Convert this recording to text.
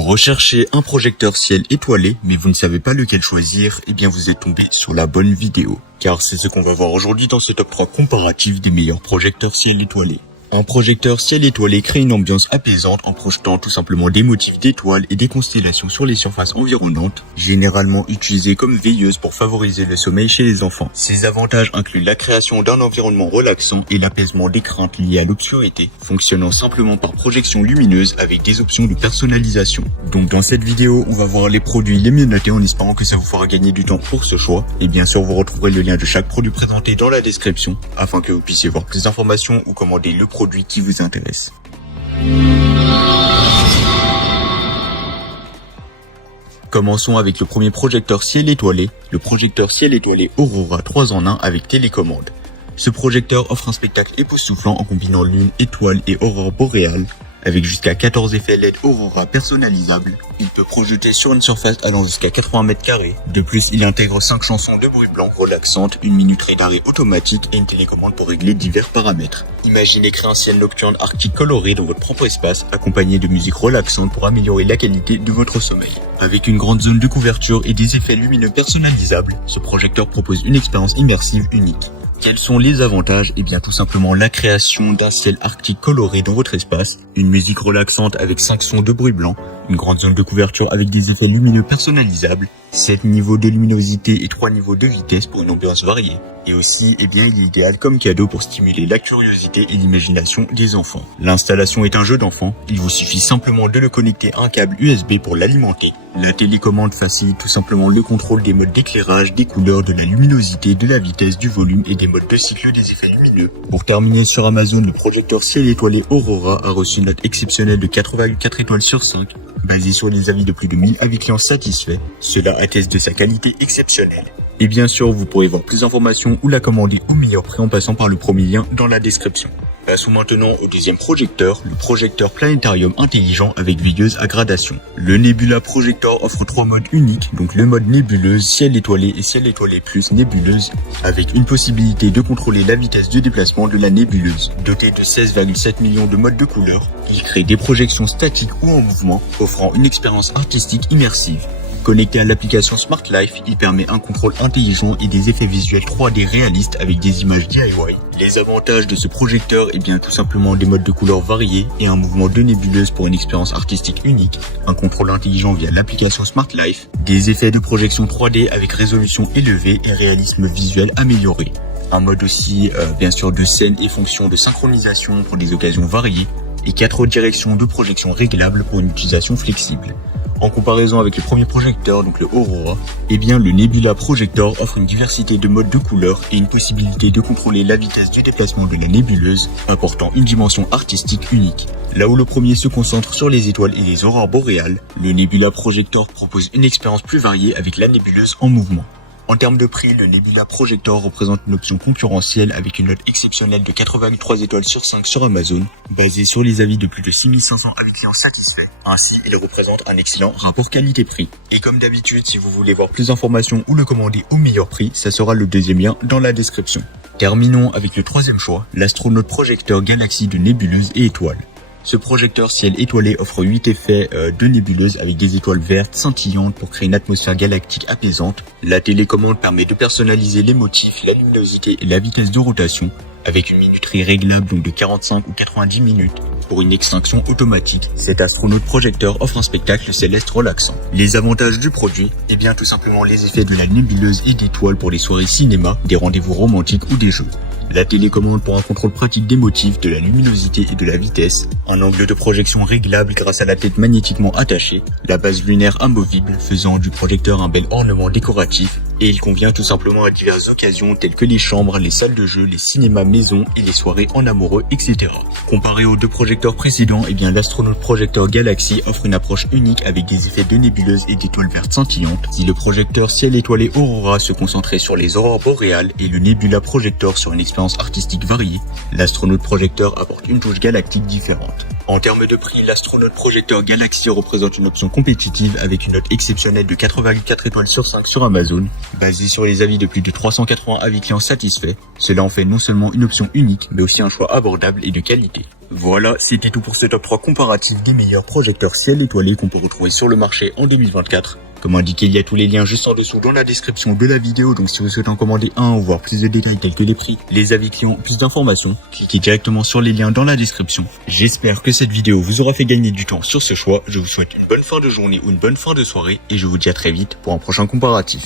Vous recherchez un projecteur ciel étoilé, mais vous ne savez pas lequel choisir, eh bien vous êtes tombé sur la bonne vidéo. Car c'est ce qu'on va voir aujourd'hui dans ce top 3 comparatif des meilleurs projecteurs ciel étoilés. Un projecteur ciel étoilé crée une ambiance apaisante en projetant tout simplement des motifs d'étoiles et des constellations sur les surfaces environnantes, généralement utilisées comme veilleuses pour favoriser le sommeil chez les enfants. Ces avantages incluent la création d'un environnement relaxant et l'apaisement des craintes liées à l'obscurité, fonctionnant simplement par projection lumineuse avec des options de personnalisation. Donc dans cette vidéo, on va voir les produits les mieux notés en espérant que ça vous fera gagner du temps pour ce choix. Et bien sûr, vous retrouverez le lien de chaque produit présenté dans la description afin que vous puissiez voir plus d'informations ou commander le produit qui vous intéresse. Commençons avec le premier projecteur ciel étoilé, le projecteur ciel étoilé Aurora 3 en 1 avec télécommande. Ce projecteur offre un spectacle époustouflant en combinant lune, étoile et aurore boréale. Avec jusqu'à 14 effets LED Aurora personnalisables, il peut projeter sur une surface allant jusqu'à 80 m². De plus, il intègre 5 chansons de bruit blanc relaxantes, une minuterie d'arrêt automatique et une télécommande pour régler divers paramètres. Imaginez créer un ciel nocturne arctique coloré dans votre propre espace, accompagné de musique relaxante pour améliorer la qualité de votre sommeil. Avec une grande zone de couverture et des effets lumineux personnalisables, ce projecteur propose une expérience immersive unique. Quels sont les avantages? Eh bien tout simplement la création d'un ciel arctique coloré dans votre espace, une musique relaxante avec 5 sons de bruit blanc, une grande zone de couverture avec des effets lumineux personnalisables, 7 niveaux de luminosité et 3 niveaux de vitesse pour une ambiance variée. Et aussi, eh bien, il est idéal comme cadeau pour stimuler la curiosité et l'imagination des enfants. L'installation est un jeu d'enfant, il vous suffit simplement de le connecter à un câble USB pour l'alimenter. La télécommande facilite tout simplement le contrôle des modes d'éclairage, des couleurs, de la luminosité, de la vitesse, du volume et des modes de cycle des effets lumineux. Pour terminer, sur Amazon, le projecteur ciel étoilé Aurora a reçu une note exceptionnelle de 4,4 étoiles sur 5, basée sur les avis de plus de 1000 avis clients satisfaits. Cela atteste de sa qualité exceptionnelle. Et bien sûr, vous pourrez voir plus d'informations ou la commander au meilleur prix en passant par le premier lien dans la description. Passons maintenant au deuxième projecteur, le projecteur planétarium intelligent avec veilleuse à gradation. Le Nebula Projector offre 3 modes uniques, donc le mode nébuleuse, ciel étoilé et ciel étoilé plus nébuleuse, avec une possibilité de contrôler la vitesse de déplacement de la nébuleuse. Doté de 16,7 millions de modes de couleurs, il crée des projections statiques ou en mouvement, offrant une expérience artistique immersive. Connecté à l'application Smart Life, il permet un contrôle intelligent et des effets visuels 3D réalistes avec des images DIY. Les avantages de ce projecteur, eh bien tout simplement des modes de couleurs variés et un mouvement de nébuleuse pour une expérience artistique unique, un contrôle intelligent via l'application Smart Life, des effets de projection 3D avec résolution élevée et réalisme visuel amélioré. Un mode aussi bien sûr de scène et fonction de synchronisation pour des occasions variées et 4 directions de projection réglables pour une utilisation flexible. En comparaison avec le premier projecteur, donc le Aurora, eh bien le Nebula Projector offre une diversité de modes de couleurs et une possibilité de contrôler la vitesse du déplacement de la nébuleuse, apportant une dimension artistique unique. Là où le premier se concentre sur les étoiles et les aurores boréales, le Nebula Projector propose une expérience plus variée avec la nébuleuse en mouvement. En termes de prix, le Nebula Projector représente une option concurrentielle avec une note exceptionnelle de 4,3 étoiles sur 5 sur Amazon, basée sur les avis de plus de 6500 avis clients satisfaits. Ainsi, il représente un excellent rapport qualité-prix. Et comme d'habitude, si vous voulez voir plus d'informations ou le commander au meilleur prix, ça sera le deuxième lien dans la description. Terminons avec le troisième choix, l'Astronaut Projecteur Galaxy de nébuleuse et étoiles. Ce projecteur ciel étoilé offre 8 effets de nébuleuse avec des étoiles vertes scintillantes pour créer une atmosphère galactique apaisante. La télécommande permet de personnaliser les motifs, la luminosité et la vitesse de rotation avec une minuterie réglable donc de 45 ou 90 minutes. Pour une extinction automatique, cet astronaute projecteur offre un spectacle céleste relaxant. Les avantages du produit, eh bien tout simplement les effets de la nébuleuse et d'étoiles pour les soirées cinéma, des rendez-vous romantiques ou des jeux. La télécommande pour un contrôle pratique des motifs, de la luminosité et de la vitesse, un angle de projection réglable grâce à la tête magnétiquement attachée, la base lunaire amovible faisant du projecteur un bel ornement décoratif, et il convient tout simplement à diverses occasions telles que les chambres, les salles de jeu, les cinémas maison et les soirées en amoureux, etc. Comparé aux deux projecteurs précédents, eh bien l'Astronaut Projector Galaxy offre une approche unique avec des effets de nébuleuse et d'étoiles vertes scintillantes. Si le projecteur ciel étoilé Aurora se concentrait sur les aurores boréales et le Nebula Projector sur une expérience artistique variée, l'Astronaut Projector apporte une touche galactique différente. En termes de prix, l'Astronaut Projector Galaxy représente une option compétitive avec une note exceptionnelle de 4,4 étoiles sur 5 sur Amazon, basée sur les avis de plus de 380 avis clients satisfaits. Cela en fait non seulement une option unique, mais aussi un choix abordable et de qualité. Voilà, c'était tout pour ce top 3 comparatif des meilleurs projecteurs ciel étoilé qu'on peut retrouver sur le marché en 2024. Comme indiqué, il y a tous les liens juste en dessous dans la description de la vidéo, donc si vous souhaitez en commander un ou voir plus de détails tels que les prix, les avis clients, plus d'informations, cliquez directement sur les liens dans la description. J'espère que cette vidéo vous aura fait gagner du temps sur ce choix. Je vous souhaite une bonne fin de journée ou une bonne fin de soirée et je vous dis à très vite pour un prochain comparatif.